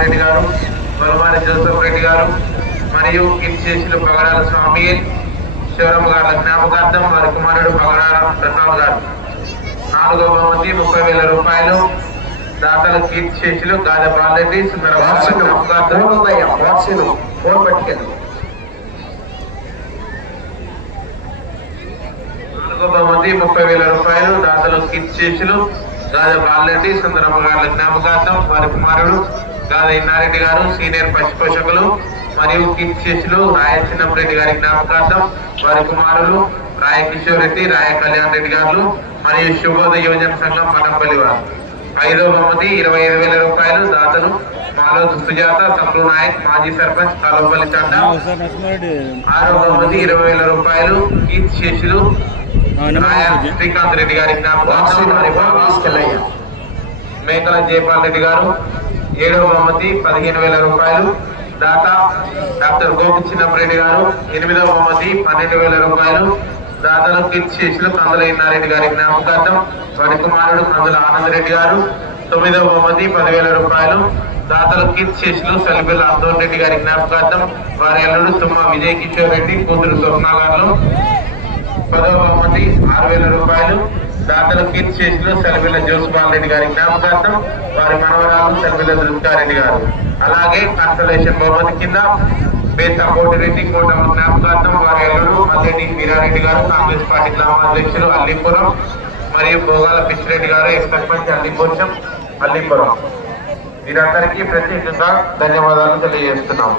రెడ్డి గారు గొలమారి జోసఫ్ రెడ్డి గారు మరియు కీర్తిశేషులు పగడాల స్వామి శివరమ్మ గారి జ్ఞాపకార్థం వారి కుమారుడు పగడాల ప్రసాద్ గారు. నాలుగో బహుమతి ముప్పై వేల రూపాయలు. దాతలు కీర్తిశేషులు గాజ బాలరెడ్డి జ్ఞాపకార్థం ఫోన్ పట్టుకెళ్ళి. నాలుగో బహుమతి ముప్పై వేల రూపాయలు. దాతలు కీర్తిశేషులు గాజ బాలరెడ్డి సుందరమ్మ గారి జ్ఞాపకార్థం వారి కుమారుడు ఇన్నారెడ్డి గారు సీనియర్ పశు పోషకులు మరియు కీర్తిశేషులు రాయ చిన్నప్పరెడ్డి గారి జ్ఞాపకార్థం వారి కుమారులు రాయ కిషోర్ రెడ్డి రాయ కళ్యాణ్ రెడ్డి గారు మరియు శుభోదయ యువజన సంఘం పటంపల్లి వారు. ఐదో బహుమతి ఇరవై ఐదు వేల రూపాయలు దాతలు మాలో సుజాత సప్లు నాయక్ మాజీ సర్పంచ్ కాలువపల్లి చండ ఆరో బహుమతి ఇరవై వేల రూపాయలు రాయ సూజీ. శ్రీకాంత్ రెడ్డి గారి మేకల జయపాల్ రెడ్డి గారు ఏడవ బహుమతి పదిహేను వేల రూపాయలు. దాత డాక్టర్ గోపి చిన్నప్పరెడ్డి గారు ఎనిమిదవ బహుమతి పన్నెండు వేల రూపాయలు. దాతలు కీర్తిశేషులు కందుల ఇన్నారెడ్డి గారి జ్ఞాపకార్థం వారి కుమారుడు కందుల ఆనందరెడ్డి గారు తొమ్మిదవ బహుమతి పదివేల రూపాయలు. దాతలు కీర్తిశేషులు సెలబిల్ల అర్ధోన్ రెడ్డి గారి జ్ఞాపకార్థం వారి అల్లుడు తుమ్మ విజయ్ కిషోర్ రెడ్డి కూతురు స్వప్న గారు పదవ బహుమతి ఆరు వేల రూపాయలు. దాతలు కీర్తి చేసిన సెలవిల్ల జోసుబాల్ రెడ్డి గారి జ్ఞాపకార్థం వారి మనవరాలు సెలవిల్ల దుర్గారెడ్డి గారు. అలాగే కన్సలేషన్ బహుమతి కింద బేత కోటిరెడ్డి కోటమ జ్ఞాపకార్థం వారి అల్లుడు మల్లెడ్డి వీరారెడ్డి గారు కాంగ్రెస్ పార్టీ గ్రామాధ్యక్షులు అల్లీపురం మరియు భోగాల పిచ్చిరెడ్డి గారు ఎక్స్ సర్పంచ్ అల్లీపురం అల్లీపురం. వీరందరికీ ప్రత్యేకంగా ధన్యవాదాలు తెలియజేస్తున్నాం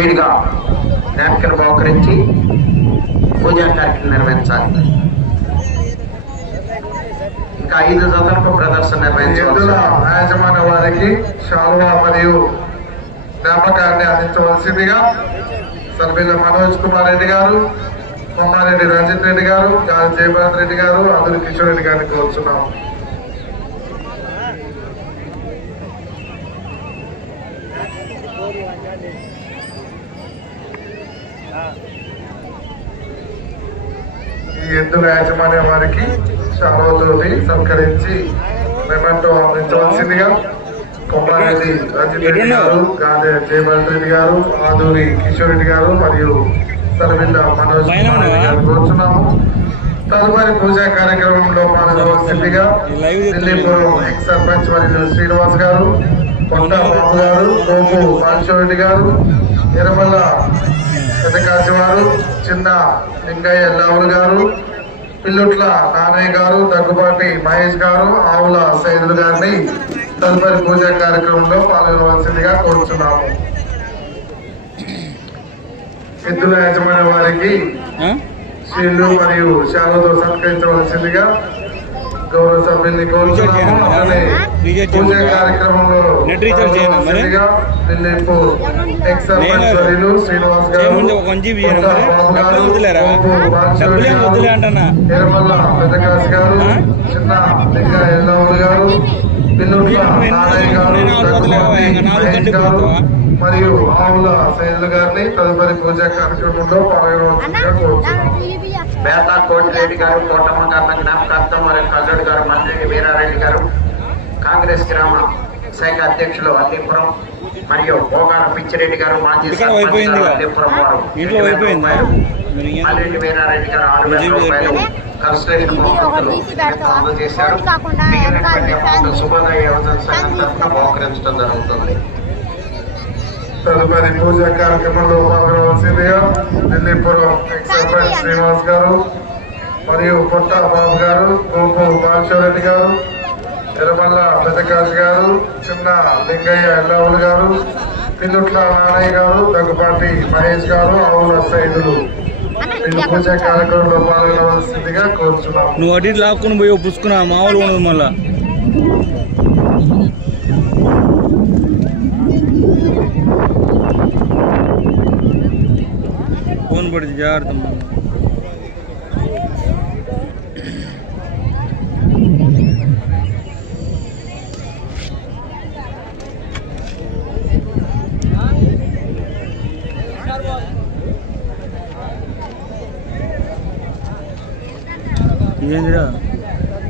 స్పీడ్గా నాప్కిన్ బహుకరించి పూజా కార్యక్రమం నిర్వహించాలి. ఇంకా ఐదు జతలకు ప్రదర్శన ఎద్దుల నిర్వహించవలసి యాజమాన్య వారికి శాలువా మరియు జ్ఞాపకాన్ని అందించవలసిందిగా సభ్యుల మనోజ్ కుమార్ రెడ్డి గారు కొమ్మారెడ్డి రంజిత్ రెడ్డి గారు గాలి జయభరత్ రెడ్డి గారు అదురు కిషోర్ రెడ్డి గారిని కోరుచున్నాం. ఎద్దుల యాజమాన్య వారికి శాలువతోటి సత్కరించి మెమంటో అందించవలసిందిగా కొమ్మారెడ్డి రంజిత్ రెడ్డి గారు గాలి జయభరత్ రెడ్డి గారు ఆదూరి కిషోర్ రెడ్డి గారు మరియు సలవిల్ల మనోజ్ గారు కోరుచున్నాము. తదుపరి పూజా కార్యక్రమంలో పాల్గొనవలసిందిగా ఢిల్లీపురం ఎక్స్ సర్పంచ్ మరియు శ్రీనివాస్ గారు కొండ బాబు గారు కోపు బాలశివరెడ్డి గారు ఎర్రమల్ల పెద్దకాశి వారు చిన్న లింగయ్య ఎల్లావులు గారు పిల్లుట్ల నానయ్య గారు దగ్గుబాటి మహేష్ గారు ఆవుల సైదులు గారిని తదుపరి పూజా కార్యక్రమంలో పాల్గొనవలసిందిగా కోరుచున్నాము ఎద్దుల యజమాని వారికి ఆ? శీళ్ళు మరియు శాలతో సత్కరించవలసిందిగా గౌరవ సభ్యుల్ని కోరుతున్నాము. పూజ కార్యక్రమంలో నేను వర్యులు శ్రీనివాస్ గారు? బాబు గారు, పెద్దకాశి గారు? చిన్న లింగ గారు నారాయణ గారు? మరియు ఆవుల సైదులు గారిని తదుపరి పూజా కార్యక్రమంలో పాల్గొనవలసిందిగా కోరుతున్నాము బేతా కోటిరెడ్డి గారు కోటమ్మ గారి జ్ఞాపకార్థం మరియు కల్లూరి గారు మంత్రి వీరారెడ్డి గారు కాంగ్రెస్ గ్రామ శాఖ అధ్యక్షులు అల్లీపురం మరియు భోగాల పిచ్చిరెడ్డి గారు మాజీ అల్లీపురం వారు? మల్రెడ్డి వీరారెడ్డి గారు ఆరు వేల రూపాయలు. కన్స్ట్రక్షన్ అందజేశారు. సంఘం తరఫున బహుకరించడం జరుగుతుంది. తదుపరి పూజా కార్యక్రమంలో పాల్గొనవలసిందిగా ఢిల్లీపురం ఎక్స్ సర్పంచ్ శ్రీనివాస్ గారు మరియు పుట్ట బాబు గారు గోపు బాలశివరెడ్డి గారు ఎర్రమల్ల పెద్దకాశి గారు చిన్న లింగయ్య ఎల్లవులు గారు పిల్లుట్ల నానయ్య గారు దగ్గుపాటి మహేష్ గారు ఆవుల సైదులు. పూజా కార్యక్రమంలో పాల్గొనవలసిందిగా కోరుచున్నాము. నువ్వు అడిగి లాక్కుని పోయి పుచ్చుకున్నా మామూలు ఉండదు మళ్ళా. ఫోన్ పడింది జాగ్రత్త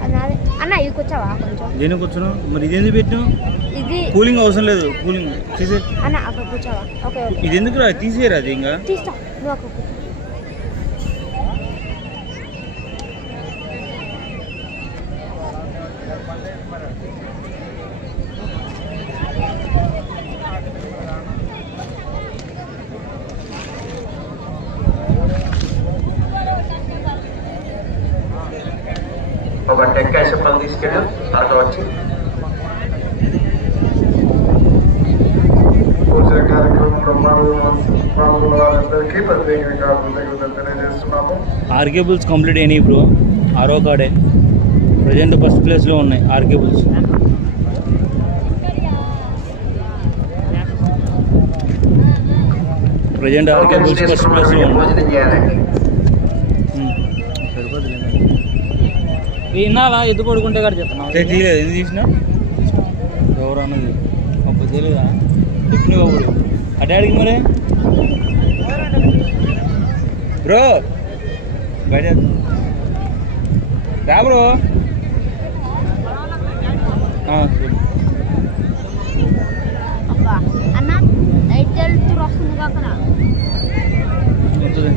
అన్నది అన్న ఇది కూర్చోవా కొంచెం? దేనికి వచ్చినావు మరి ఇది ఎందుకు పెట్టినావు? ఇది కూలింగ్ అవసరం లేదు కూలింగ్. తీసే అన్న అక్కడ కూర్చోవా. ఓకే ఇది ఎందుకు రా తీసేయరా అది ఇంకా. తీస్తా. నువ్వు అక్కడ కూర్చో ఒక టెక్కాయ చెప్పలు తీసుకెళ్ళు త్వరగా వచ్చి పూజా కార్యక్రమంలో పాల్గొనవలసి పాల్గొన్న వారందరికీ ప్రత్యేకంగా కృతజ్ఞతలు తెలియజేస్తున్నాము ఆర్కే బుల్స్ కంప్లీట్ అయినాయి ఇప్పుడు ఆరో కాడే ప్రజెంట్ ఫస్ట్ ప్లేస్లో ఉన్నాయి RK bulls present RK tokens bulls first తీసుకున్న ప్లేస్లో వాళ్ళు ఉన్నాయి విన్నావా ఎద్దు పడుకుంటే కూడా చెప్తున్నావు? తీయలేదు. ఎందుకు తీసినా ఎవరు అన్నది అప్పుడు తెలియదా చెప్పినావు అప్పుడు ఆ డాడీకి మరి? బ్రో బయట రా. బ్రో. ఆ, చెప్పు. అబ్బా అన్న లైట్ వెళ్తూ వస్తుంది కాకన ఎంతది?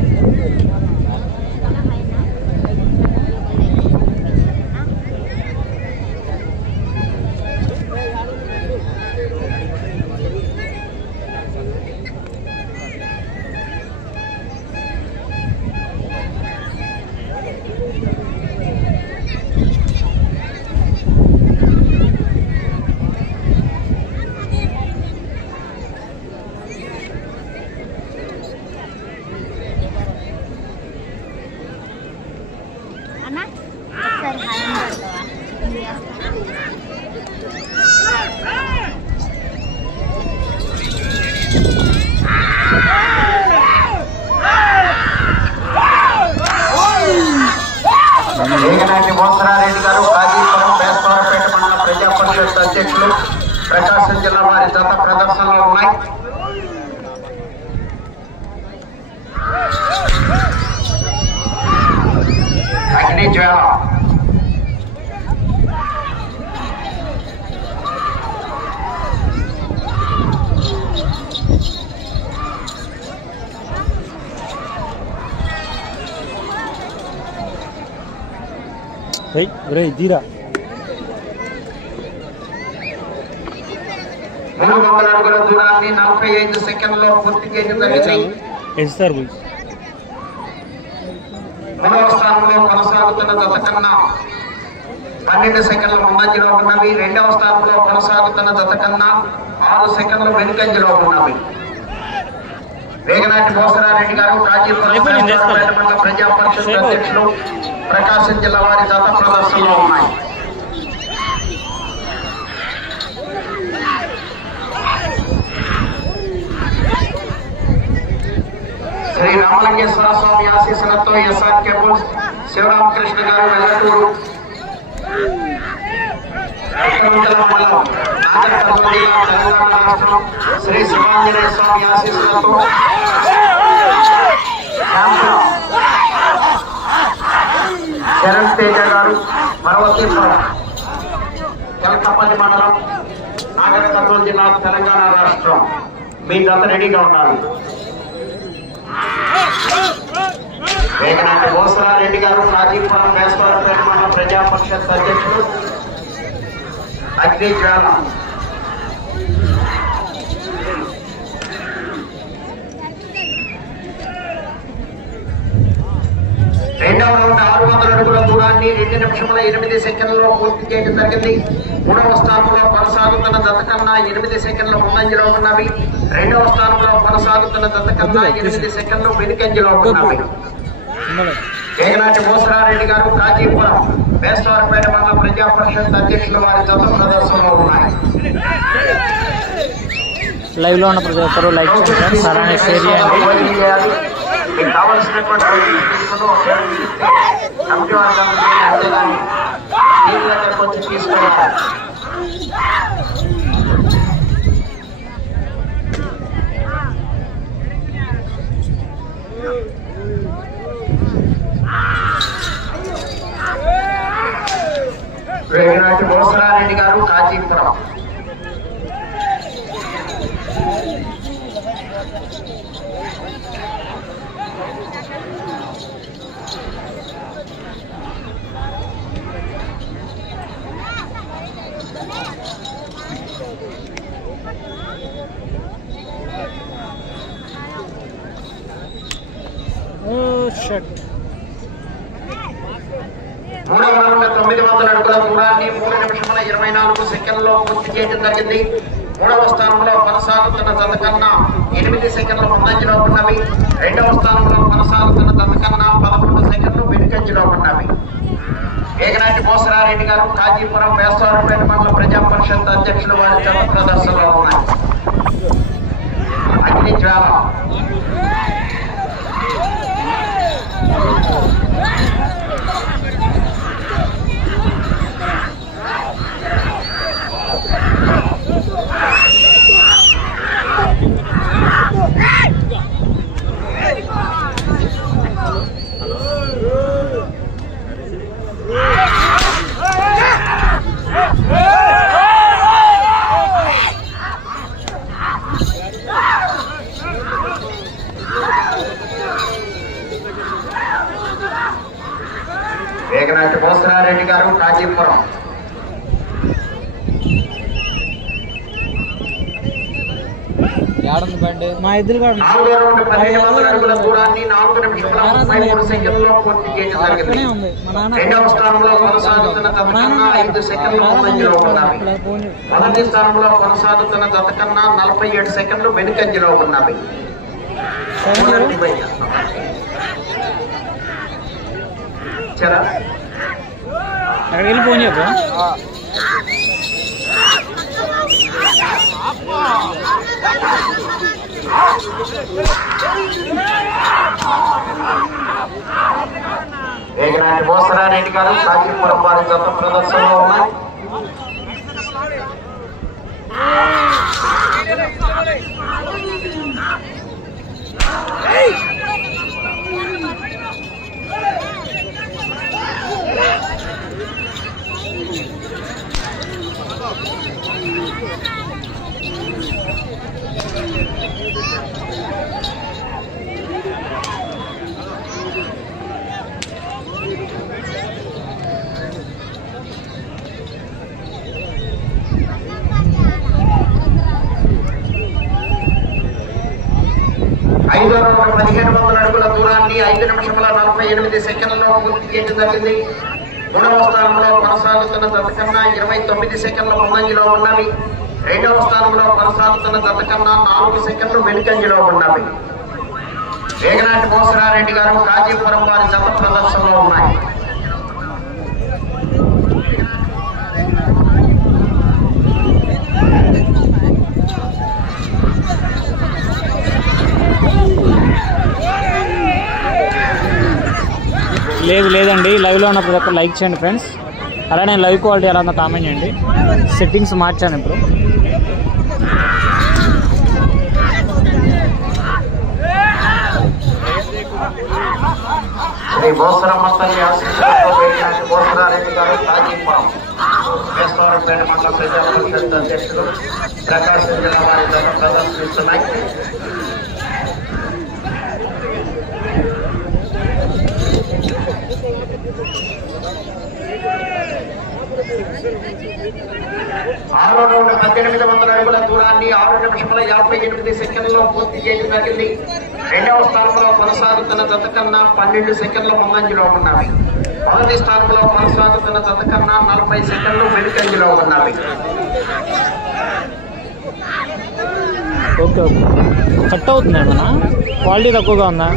అన్న ఒకసారి హాయ్ అని పెడతావా? ఇది చేస్తా. వేగనాటి మోసరారెడ్డి గారు కాజీపురం బేస్తవారపేట మండల ప్రజా పరిషత్ అధ్యక్షులు ప్రకాశం జిల్లా వారి జత ప్రదర్శనలో ఉన్నాయి అగ్ని జ్వాల ఏయ్, ఒరేయ్, తీరా మూడు వందల అడుగుల దూరాన్ని నలభై ఐదు సెకండ్లో పూర్తి చేయడం జరిగింది ఎస్తారు బుల్స్ మూడవ స్థానంలో కొనసాగుతున్న కన్నా పన్నెండు సెకండ్ల ముందంజలో ఉన్నవి. రెండవ స్థానంలో కొనసాగుతున్న జత కన్నా ఆరు సెకండ్లు వెనుకంజలో ఉన్నవి. వేగనాటి మోసరారెడ్డి గారు కాజీపురం ప్రజా పరిషత్. అధ్యక్షులు ప్రకాశం జిల్లా వారి జత ప్రదర్శనలో ఉన్నాయి. శ్రీ రామలింగేశ్వర స్వామి ఆశీస్సులతో ఎస్ఆర్ కేబుల్స్ శివరామకృష్ణ గారు వెల్లటూరు. తెలంగాణ రాష్ట్రం శ్రీ శివాంజనేయ స్వామి ఆశీస్సులతో. జగన్ తేజ గారు పర్వతీపురం తెలకపల్లి మండలం నాగర్ కర్నూలు జిల్లా తెలంగాణ రాష్ట్రం. మీ జత రెడీగా ఉన్నారు వేగనాటి భోసరారెడ్డి గారు కాజీపురం వేసవరపేట మండల ప్రజా పరిషత్ అధ్యక్షులు. అగ్ని జ్వాల. రెండవ రౌండ్ దూరాన్ని రెండు నిమిషముల ఎనిమిది సెకండ్లలో పూర్తి చేయడం జరిగింది మూడవ స్థానంలో కొనసాగుతున్న జత కన్నా ఎనిమిది సెకండ్ల ముందంజలో ఉన్నవి రెండవ స్థానంలో కొనసాగుతున్న జత కన్నా ఎనిమిది సెకండ్లు వెనుకంజలో ఉన్నవి వేగనాటి మోసరారెడ్డి గారు కాజీపురం బేస్తవారపేట మండల ప్రజా పరిషత్ అధ్యక్షులు వారి జత ప్రదర్శనలో ఉన్నాయి లైవ్లో ఉన్న ప్రతి ఒక్కరూ లైక్ చేయండి షేర్ చేయండి కావలసినటువంటి భోజనం తీసుకుని ఒకవేళ మిగిలితే కమిటీ అంతేగాని వచ్చి వేగనాటి మోసరారెడ్డి గారు కాజీపురం ఓ షట్ మూడవ రౌండ్ తొమ్మిది వందల అడుగుల దూరాన్ని మూడు నిమిషముల ఇరవై నాలుగు సెకండ్లో పూర్తి చేయడం జరిగింది మూడవ స్థానంలో కొనసాగుతున్న జత కన్నా ఎనిమిది సెకండ్లు ముందంజలో ఉన్నవి. రెండవ స్థానంలో కొనసాగుతున్న జత కన్నా పదకొండు సెకండ్లు వెనుకంజలో ఉన్నవి. వేగనాటి మోసరారెడ్డి గారు కాజీపురం వేసవరపేట మండల ప్రజా పరిషత్ అధ్యక్షులు వారి జత ప్రదర్శనలో ఉన్నాయి. అగ్ని జ్వాల వేగనాటి మోసరారెడ్డి గారు కాజీపురం ఏడుంది బండి మా ఇద్దరు కూడా నాలుగో రౌండ్ పదిహేను వందల అడుగుల దూరాన్ని నాలుగు నిమిషముల ముప్పై మూడు సెకండ్లలో పూర్తి చేయడం పక్కనే జరిగింది ఉంది మా నాన్న రెండవ స్థానంలో కొనసాగుతున్న జత ఫోన్ చేయి. మొదటి స్థానంలో కొనసాగుతున్న జత కన్నా నలభై ఏడు సెకండ్లు వెనుకంజలో ఉన్నవి. అక్కడికి వెళ్ళి ఫోన్ చెప్పు మోసరారెడ్డి గారు కాజీపురం వారి జత ప్రదర్శనలో ఉన్నాయి ఐదో రౌండ్ పదిహేను వందల అడుగుల దూరాన్ని ఐదు నిమిషముల నలభై ఎనిమిది సెకండ్లలో పూర్తి చేయడం జరిగింది. మూడవ స్థానంలో కొనసాగుతున్న జత ఇరవై తొమ్మిది సెకండ్ల ముందంజలో ఉన్నవి. రెండవ స్థానంలో కొనసాగుతున్న జత నాలుగు సెకండ్లు వెనుకంజలో ఉన్నవి. వేగనాటి మోసరారెడ్డి గారు కాజీపురం వారి జత ప్రదర్శనలో ఉన్నాయి. లేదు లేదండి. లైవ్లో ఉన్న ప్రతి ఒక్కరు లైక్ చేయండి ఫ్రెండ్స్ అలానే లైవ్ క్వాలిటీ ఎలా ఉందో కామెంట్ చేయండి. సెట్టింగ్స్ మార్చాను ఇప్పుడు. శ్రీ ఆశీస్సులతో గారు మండల ప్రజా పరిషత్ అధ్యక్షులు ప్రకాశం జిల్లా వారి ప్రదర్శిస్తున్నాయి. ఆరు రౌండ్ పద్దెనిమిది వందల అడుగుల దూరాన్ని ఆరు నిమిషముల యాభై ఎనిమిది సెకండ్లో పూర్తి చేయడం జరిగింది. రెండవ స్థానంలో కొనసాగుతున్న జత కన్నా పన్నెండు సెకండ్లు ముందంజలో ఉన్నవి. మొదటి స్థానంలో కొనసాగుతున్న జత కన్నా నలభై సెకండ్లు వెనుకంజలో ఉన్నవి. ఓకే ఓకే కట్ అవుతుంది క్వాలిటీ తక్కువగా ఉందా?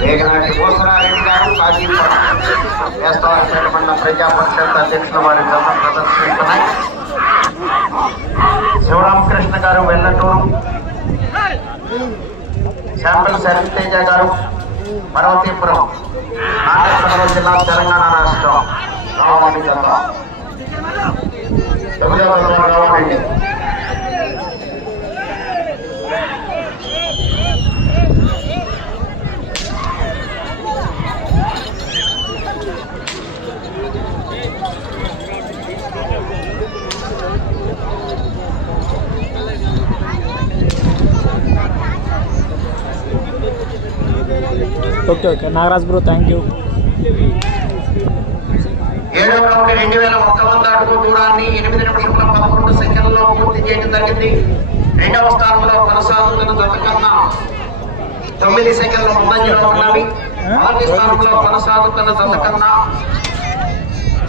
వేగనాటి కోసరారెడ్డి గారు కాజీపురం వేస్తవారిపేట మండల ప్రజా పరిషత్ అధ్యక్షుల వారి జత ప్రదర్శిస్తున్నాయి. శివరామకృష్ణ గారు వెల్లటూరు. శాంపిల్ సరితేజ గారు పర్వతీపురం. నాగేశ్వరరావు జిల్లా తెలంగాణ రాష్ట్రం. రావాలండి జత. Okay okay. Nagaraj bro thank you ఏడవ రౌండ్ రెండు వేల ఒక్క వంద అడుగు దూరాన్ని ఎనిమిది నిమిషముల పదకొండు సెకండ్లలో పూర్తి చేయడం జరిగింది. రెండవ స్థానంలో కొనసాగుతున్న జత కన్నా తొమ్మిది సెకండ్ల ముందంజలో ఉన్నవి. మొదటి స్థానంలో కొనసాగుతున్న జత కన్నా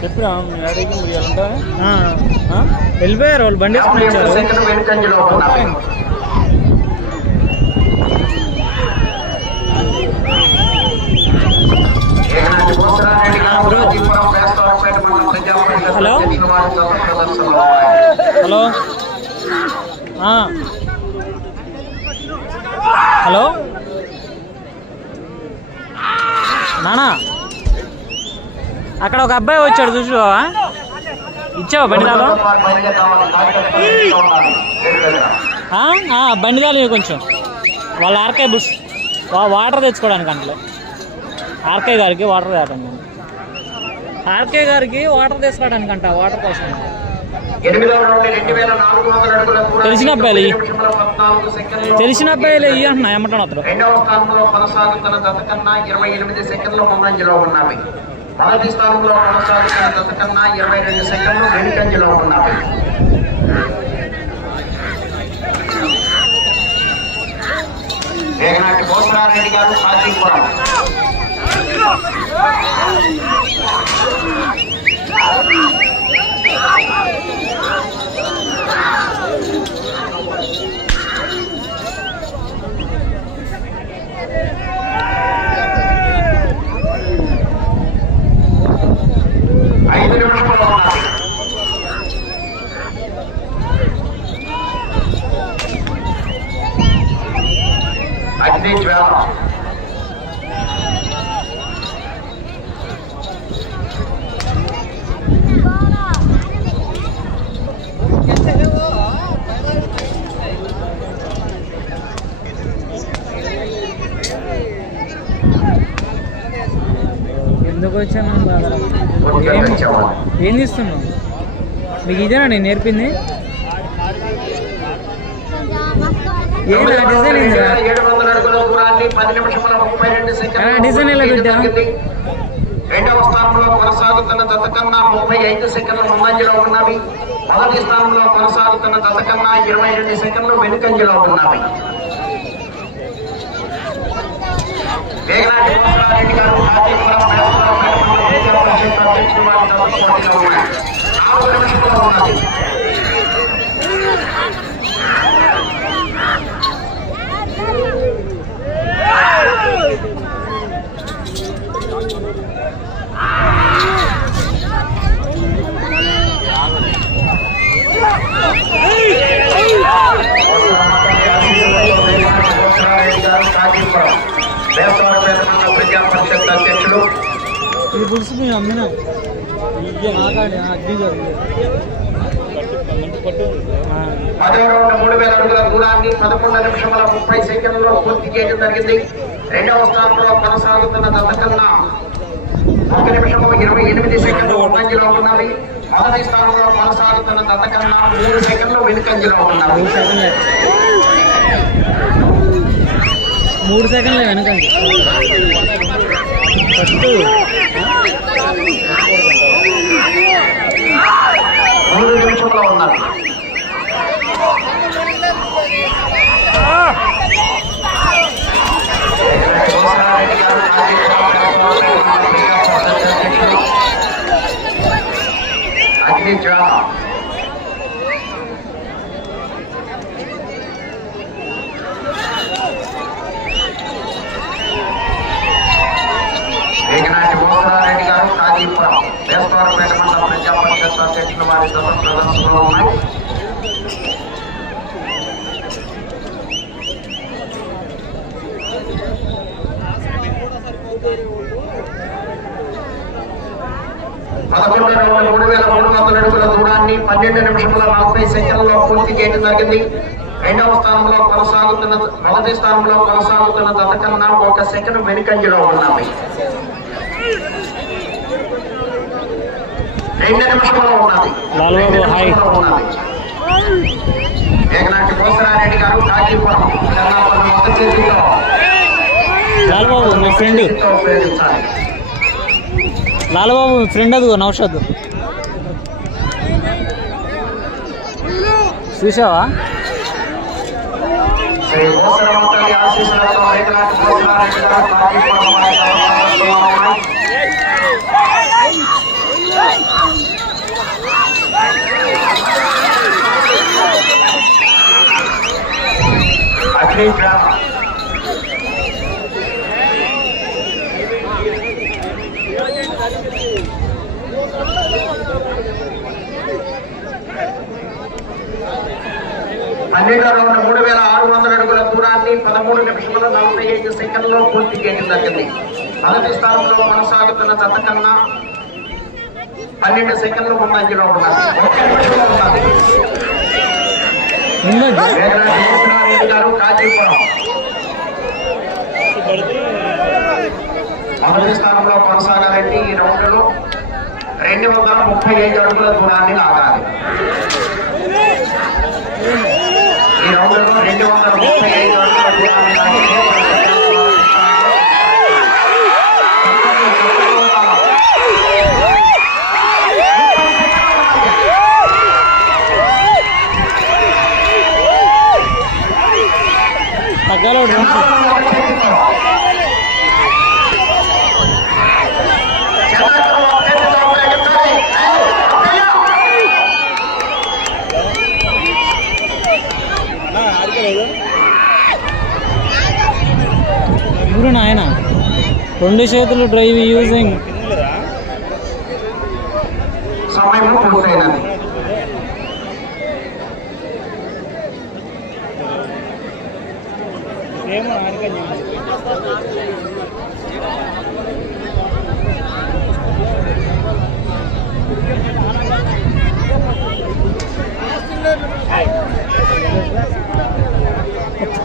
చెప్పినా వెళ్ళిపోయారు వాళ్ళు బండి సెకండ్లు వెనుకంజలో ఉన్నవి. హలో. హలో? హలో? నానా? అక్కడ ఒక అబ్బాయి వచ్చాడు చూసావా ఇచ్చావా బండిదాలు? బండిదాలు కొంచెం. వాళ్ళ ఆర్కే వా- వాటర్ తెచ్చుకోవడానికి అందులో. ఆర్కే గారికి వాటర్ తేటండి ఆర్కే గారికి వాటర్ తీసుకోవడానికి అంట వాటర్ కోసం. తెలిసిన అబ్బాయిలు. సెకండ్లు తెలిసిన అబ్బాయిలే ఇయ్యి అంటున్నా ఏమంటాను అతడు? రెండవ స్థానంలో కొనసాగుతున్న జత కన్నా ఇరవై ఎనిమిది సెకండ్లు ముందంజలో ఉన్నవి. మొదటి స్థానంలో కొనసాగుతున్న జత కన్నా ఇరవై రెండు సెకండ్లు వెనుకంజలో వేగనాటి కోసరారెడ్డి గారు ఐదు నిమిషంలో. వచ్చాను ఏం తీస్తున్నావు మీకు ఇదేనా నేను నేర్పింది? డిజైన్ ఎలా పెట్టా? రెండవ స్థానంలో కొనసాగుతున్న దత కన్నా ముప్పై ఐదు సెకండ్ల ముందంజలో ఉన్నవి. మొదటి స్థానంలో కొనసాగుతున్న దత కన్నా ఇరవై రెండు సెకండ్లు వెనుకంజలో ఉన్నవి. వేగనాటి కోసరారెడ్డి గారు కాజీపురం ప్రజా పరిషత్ అధ్యక్షుడు ఉన్నది ఇది పులుసు మేము అమ్మినా. అగ్ని మూడు వేల అడుగుల దూరాన్ని పదకొండు నిమిషముల ముప్పై సెకండ్లలో పూర్తి చేయడం జరిగింది. రెండవ స్థానంలో కొనసాగుతున్న దత్తకన్నా ఒక నిమిషము ఇరవై ఎనిమిది సెకండ్లు మొదటి స్థానంలో కొనసాగుతున్న దత్తకన్నా మూడు సెకండ్లు వెనుకంజలో మూడు సెకండ్లే. ఫస్ట్ మూడు నిమిషంలో గారు అగ్ని జ్వాల వేస్తవారపేట మండల ప్రజా పరిషత్ వారి ప్రదర్శనలో ఉన్నాయి పదకొండు మూడు వేల మూడు వందల అడుగుల దూరాన్ని పన్నెండు నిమిషముల నలభై సెకండ్లో పూర్తి చేయడం జరిగింది రెండవ స్థానంలో కొనసాగుతున్న మొదటి స్థానంలో కొనసాగుతున్న జత కన్నా ఒక సెకండ్ వెనుకంజలో ఉన్నాయి రెండు నిమిషంలో ఉన్నది. ఏకనాటి కోసరారెడ్డి గారు చేతితో లాల్బాబు మీ ఫ్రెండ్ లాల్బాబు మీ ఫ్రెండ్ అదిగో నౌషద్. చూసావా? ఆశీస్సులతో ఏకనాటి కోసరారెడ్డి గారు కాజీపురం వారి సమక్షంలో ఉన్నాయి. అగ్ని గ్రామ మూడు వేల ఆరు వందల అడుగుల దూరాన్ని పదమూడు నిమిషముల నలభై ఐదు సెకండ్లో పూర్తి చేయడం జరిగింది. మొదటి స్థానంలో కొనసాగుతున్న జత కన్నా పన్నెండు సెకండ్లు ముందంజలో ఉన్నది గారు కాజీపురం. మొదటి స్థానంలో కొనసాగాలంటే ఈ రౌండ్లో రెండు వందల ముప్పై ఐదు అడుగుల దూరాన్ని లాగాలి ఈ రౌండ్లో రెండు వందల ముప్పై ఐదు అడుగుల దూరాన్ని లాగితే నిమిషం. ఊరు నాయన రెండు చేతులు డ్రైవ్ యూజింగ్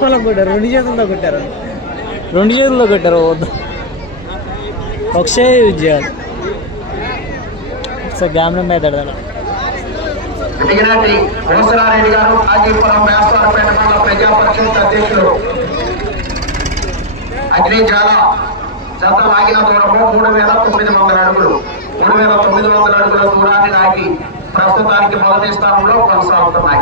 కొట్టారు రెండు చేతులతో కొట్టారు. రెండు చేతుల్లో కొట్టారు వద్దు. ఒకసే యూజ్ చేయాలి. ఒకసారి గ్యామ్లో మీద ఎడదాలి దిగినటి కోసరారెడ్డి గారు కాజీపురం వేస్తవారపేట మండల ప్రజా పరిషత్ అధ్యక్షులు అగ్నిజాల జత లాగిన దూరము మూడు వేల తొమ్మిది వందల అడుగులు మూడు వేల తొమ్మిది వందల అడుగుల దూరాన్ని లాగి ప్రస్తుతానికి మొదటి స్థానంలో కొనసాగుతున్నాయి.